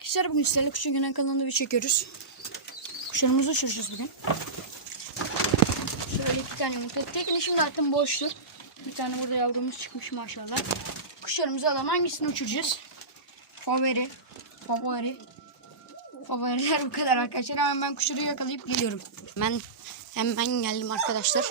arkadaşlar bugün sizlerle Kuşun Genel kanalında bir çekiyoruz. Kuşlarımızı uçuracağız bugün. Şöyle iki tane yumurta. Tekini şimdi attım boştu. Bir tane burada yavrumuz çıkmış maşallah. Kuşlarımızı alalım. Hangisini uçuracağız? Favori. Favori. Favoriler bu kadar arkadaşlar. Hemen ben kuşları yakalayıp geliyorum. Ben hemen geldim arkadaşlar.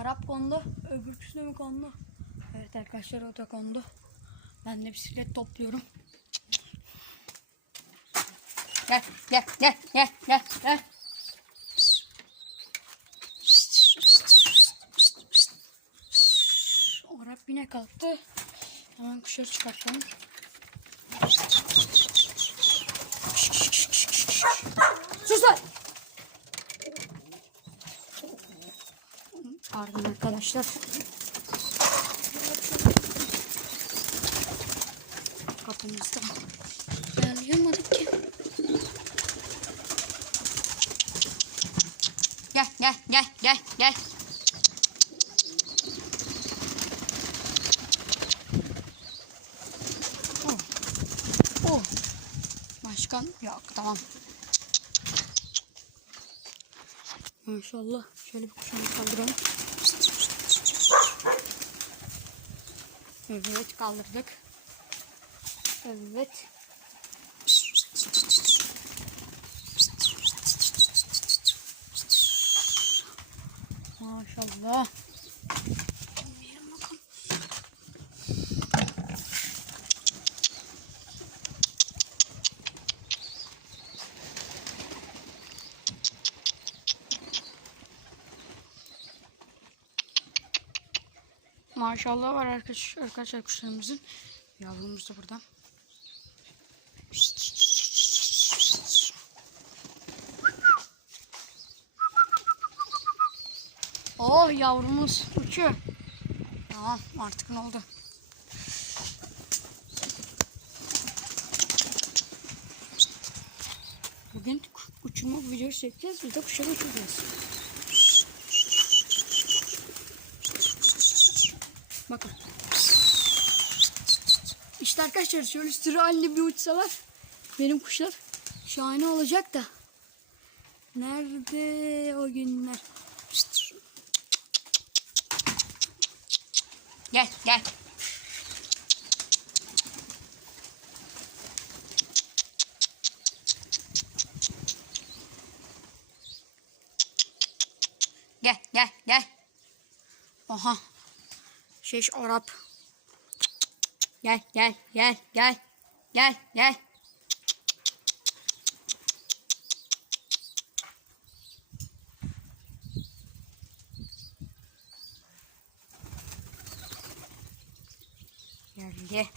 Arap kondu. Öbürküsü de mi kondu? Evet arkadaşlar o da kondu. Ben de bisiklet topluyorum. Gel gel gel gel gel gel. Arap yine kalktı. Hemen kuşları çıkartalım. Pardon arkadaşlar. Kapımızda. Ayarlayamadık ki. Gel gel gel gel gel. Oh. Oh. Başkan yok tamam. Maşallah. Şöyle bir kuşağını kaldıralım. Evet kaldırdık. Evet. Maşallah. Maşallah var arkadaşlar, arkadaşlar kuşlarımızın. Yavrumuz da burada. Oh yavrumuz uçuyor. Tamam artık ne oldu? Bugün uçurma videosu çekeceğiz. Biz de kuşları uçuracağız. Bakın. İşte arkadaşlar şöyle sürü halinde bir uçsalar benim kuşlar şahane olacak da. Nerede o günler? Gel gel. Gel gel gel. Aha. Şiş Arap. Gel gel gel gel. Gel gel. Geldi.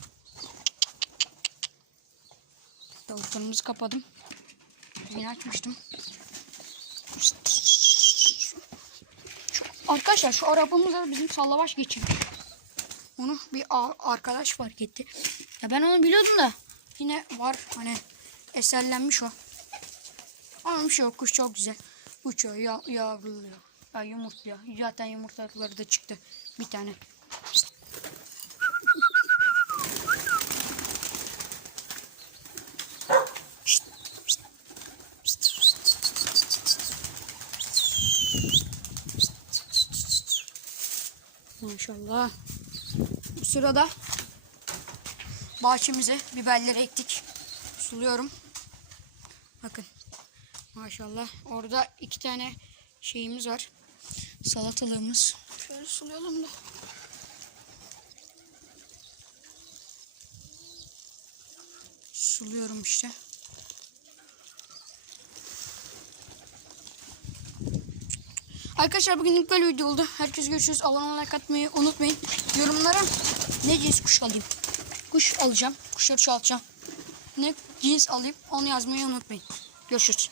Tavuklarımızı kapadım. Yeni açmıştım. Arkadaşlar şu arabamızda bizim sallavaş geçirmiş. Onu bir arkadaş fark etti. Ya ben onu biliyordum da yine var hani eserlenmiş o. Ama bir şey yok. Kuş çok güzel. Uçuyor, ya, yavruluyor. Ya yumurtluyor. Zaten yumurtaları da çıktı. Bir tane. Maşallah. Sırada bahçemize biberleri ektik. Suluyorum. Bakın. Maşallah. Orada iki tane şeyimiz var. Salatalığımız. Şöyle sulayalım da. Suluyorum işte. Arkadaşlar bugünlük böyle video oldu. Herkes görüşürüz. Allah'a like atmayı unutmayın. Yorumlara ne cins kuş alayım? Kuş alacağım. Kuşları çoğaltacağım. Ne cins alayım onu yazmayı unutmayın. Görüşürüz.